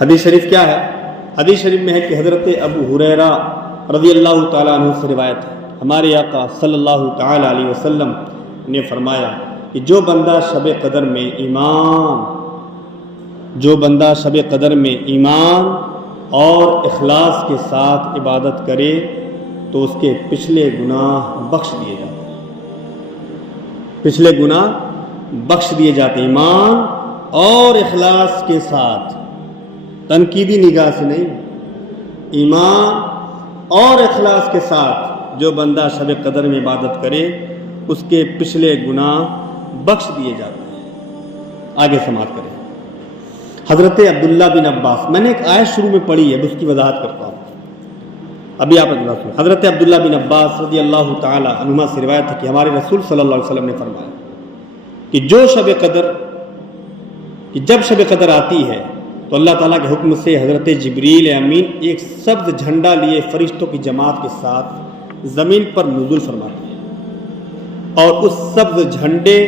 حدیث شریف کیا ہے؟ حدیث شریف میں ہے کہ حضرت ابو ہریرہ رضی اللہ تعالیٰ عنہ سے روایت ہے، ہمارے آقا صلی اللہ تعالیٰ علیہ وسلم نے فرمایا کہ جو بندہ شب قدر میں ایمان اور اخلاص کے ساتھ عبادت کرے تو اس کے پچھلے گناہ بخش دیے جاتے ایمان اور اخلاص کے ساتھ، تنقیدی نگاہ سے نہیں، ایمان اور اخلاص کے ساتھ جو بندہ شب قدر میں عبادت کرے اس کے پچھلے گناہ بخش دیے جاتے ہیں۔ آگے سماعت کریں۔ حضرت عبداللہ بن عباس، میں نے ایک آیت شروع میں پڑھی ہے، اب اس کی وضاحت کرتا ہوں، ابھی آپ سنیں۔ حضرت عبداللہ بن عباس رضی اللہ تعالی عنہما سے روایت ہے کہ ہمارے رسول صلی اللہ علیہ وسلم نے فرمایا کہ جب شب قدر آتی ہے تو اللہ تعالیٰ کے حکم سے حضرت جبریل امین ایک سبز جھنڈا لیے فرشتوں کی جماعت کے ساتھ زمین پر نزول فرماتے ہیں اور اس سبز جھنڈے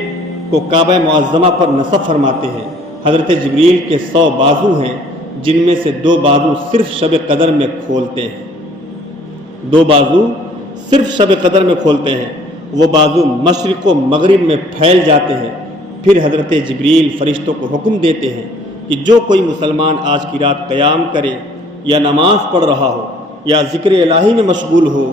کو کعبہ معظمہ پر نصب فرماتے ہیں۔ حضرت جبریل کے 100 بازو ہیں جن میں سے 2 بازو صرف شب قدر میں کھولتے ہیں، 2 بازو صرف شب قدر میں کھولتے ہیں، وہ بازو مشرق و مغرب میں پھیل جاتے ہیں۔ پھر حضرت جبریل فرشتوں کو حکم دیتے ہیں کہ جو کوئی مسلمان آج کی رات قیام کرے یا نماز پڑھ رہا ہو یا ذکر الہی میں مشغول ہو،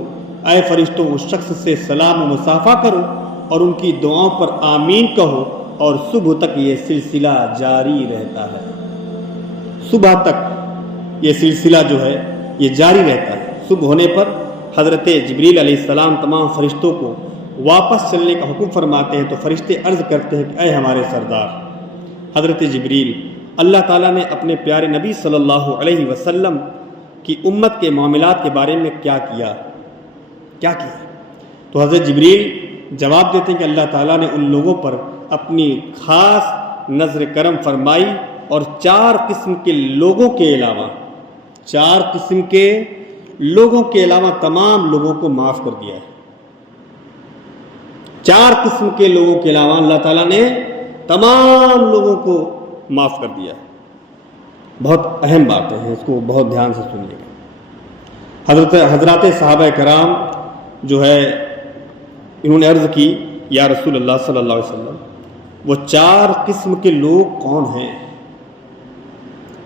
اے فرشتوں اس شخص سے سلام و مصافحہ کرو اور ان کی دعاؤں پر آمین کہو، اور صبح تک یہ سلسلہ جاری رہتا ہے۔ صبح تک یہ سلسلہ جو ہے یہ جاری رہتا ہے۔ صبح ہونے پر حضرت جبریل علیہ السلام تمام فرشتوں کو واپس چلنے کا حکم فرماتے ہیں تو فرشتے عرض کرتے ہیں کہ اے ہمارے سردار حضرت جبریل، اللہ تعالیٰ نے اپنے پیارے نبی صلی اللہ علیہ وسلم کی امت کے معاملات کے بارے میں کیا کیا؟ تو حضرت جبریل جواب دیتے ہیں کہ اللہ تعالیٰ نے ان لوگوں پر اپنی خاص نظر کرم فرمائی اور 4 قسم کے لوگوں کے علاوہ تمام لوگوں کو معاف کر دیا ہے۔ 4 قسم کے لوگوں کے علاوہ اللہ تعالیٰ نے تمام لوگوں کو معاف کر دیا ہے۔ بہت اہم باتیں ہیں، اس کو بہت دھیان سے سنیے گا۔ حضرات صحابہ کرام جو ہے انہوں نے عرض کی یا رسول اللہ صلی اللہ علیہ وسلم وہ 4 قسم کے لوگ کون ہیں؟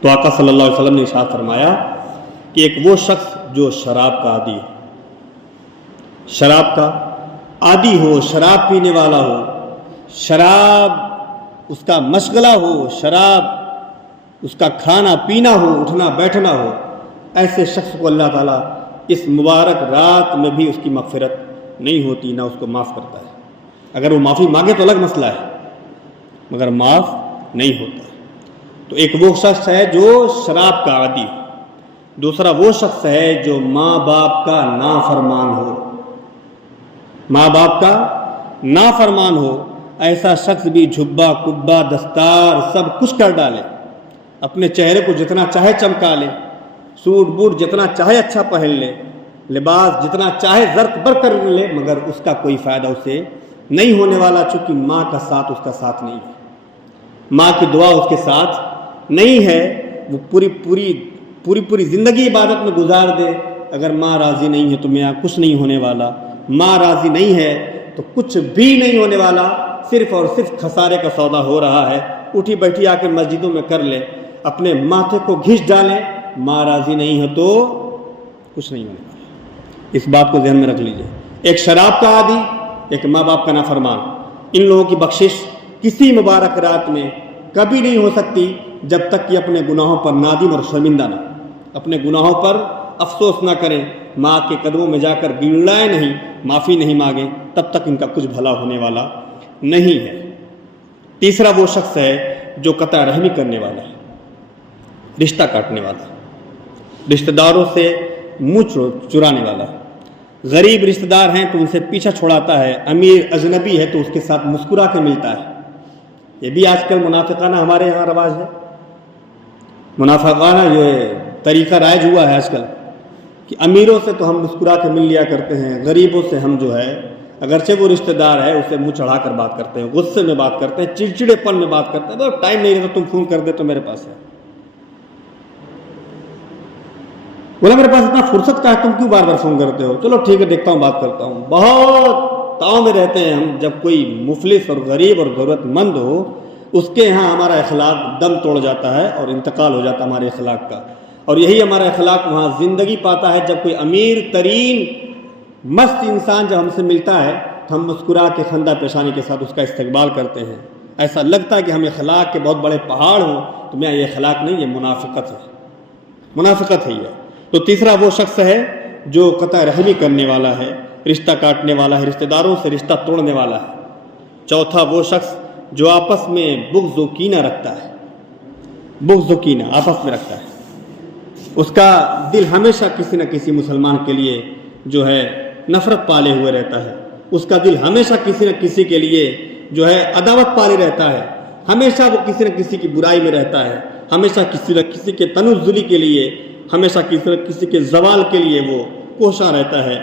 تو آقا صلی اللہ علیہ وسلم نے ارشاد فرمایا کہ ایک وہ شخص جو شراب کا عادی ہو، شراب پینے والا ہو، شراب اس کا مشغلہ ہو، شراب اس کا کھانا پینا ہو، اٹھنا بیٹھنا ہو، ایسے شخص کو اللہ تعالیٰ اس مبارک رات میں بھی اس کی مغفرت نہیں ہوتی، نہ اس کو معاف کرتا ہے۔ اگر وہ معافی مانگے تو الگ مسئلہ ہے، مگر معاف نہیں ہوتا۔ تو ایک وہ شخص ہے جو شراب کا عادی ہو، دوسرا وہ شخص ہے جو ماں باپ کا نافرمان ہو، ایسا شخص بھی جھبا کبا دستار سب کچھ کر ڈالے، اپنے چہرے کو جتنا چاہے چمکا لے، سوٹ بوٹ جتنا چاہے اچھا پہن لے، لباس جتنا چاہے زرق بر کر لے، مگر اس کا کوئی فائدہ اسے نہیں ہونے والا، چونکہ ماں کا ساتھ اس کا ساتھ نہیں ہے، ماں کی دعا اس کے ساتھ نہیں ہے۔ وہ پوری زندگی عبادت میں گزار دے، اگر ماں راضی نہیں ہے تو میاں کچھ نہیں ہونے والا، ماں راضی نہیں ہے تو کچھ بھی نہیں ہونے والا، صرف اور صرف خسارے کا سودا ہو رہا ہے۔ اٹھی بیٹھی آ کے مسجدوں میں کر لے، اپنے ماتھے کو گھس ڈالیں، ماں راضی نہیں ہے تو کچھ نہیں ہونے والا۔ اس بات کو ذہن میں رکھ لیجئے۔ ایک شراب کا عادی، ایک ماں باپ کا نافرمان، ان لوگوں کی بخشش کسی مبارک رات میں کبھی نہیں ہو سکتی جب تک کہ اپنے گناہوں پر نادم اور شرمندہ نہ، اپنے گناہوں پر افسوس نہ کریں، ماں کے قدموں میں جا کر گڑگڑائیں نہیں، معافی نہیں مانگیں، تب تک ان کا کچھ بھلا ہونے والا نہیں ہے۔ تیسرا وہ شخص ہے جو قطع رحمی کرنے والا ہے، رشتہ کاٹنے والا، رشتہ داروں سے منہ چرانے والا ہے۔ غریب رشتہ دار ہیں تو ان سے پیچھا چھوڑاتا ہے، امیر اجنبی ہے تو اس کے ساتھ مسکرا کے ملتا ہے۔ یہ بھی آج کل منافقانہ ہمارے یہاں رواج ہے، منافقانہ جو طریقہ رائج ہوا ہے آج کل کہ امیروں سے تو ہم مسکرا کے مل لیا کرتے ہیں، غریبوں سے ہم جو ہے اگرچہ وہ رشتہ دار ہے اسے منہ چڑھا کر بات کرتے ہیں، غصے میں بات کرتے ہیں، چڑچڑے پن میں بات کرتے ہیں، تو ٹائم نہیں رہتا تم فون کر دے تو میرے پاس ہے۔ بولا میرے پاس اتنا فرصت کا ہے، تم کیوں بار بار فون کرتے ہو؟ چلو ٹھیک ہے، دیکھتا ہوں، بات کرتا ہوں۔ بہت تاؤ میں رہتے ہیں ہم، جب کوئی مفلس اور غریب اور ضرورت مند ہو اس کے ہاں ہمارا اخلاق دم توڑ جاتا ہے اور انتقال ہو جاتا ہے ہمارے اخلاق کا، اور یہی ہمارا اخلاق وہاں زندگی پاتا ہے جب کوئی امیر ترین مست انسان جب ہم سے ملتا ہے تو ہم مسکرا کے خندہ پیشانی کے ساتھ اس کا استقبال کرتے ہیں۔ ایسا لگتا ہے کہ ہم اخلاق کے بہت بڑے پہاڑ ہوں، تو میں یہ اخلاق نہیں، یہ منافقت ہے، منافقت ہے یہ۔ تو تیسرا وہ شخص ہے جو قطع رحمی کرنے والا ہے، رشتہ کاٹنے والا ہے، رشتہ داروں سے رشتہ توڑنے والا ہے۔ چوتھا وہ شخص جو آپس میں بغض و کینہ رکھتا ہے، بغض و کینہ آپس میں رکھتا ہے، اس کا دل ہمیشہ کسی نہ کسی مسلمان کے لیے جو ہے نفرت پالے ہوئے رہتا ہے، اس کا دل ہمیشہ کسی نہ کسی کے لیے جو ہے عداوت پالے رہتا ہے، ہمیشہ وہ کسی نہ کسی کی برائی میں رہتا ہے، ہمیشہ کسی نہ کسی کے تنزلی کے لیے، ہمیشہ کسی نہ کسی کے زوال کے لیے وہ کوشاں رہتا ہے۔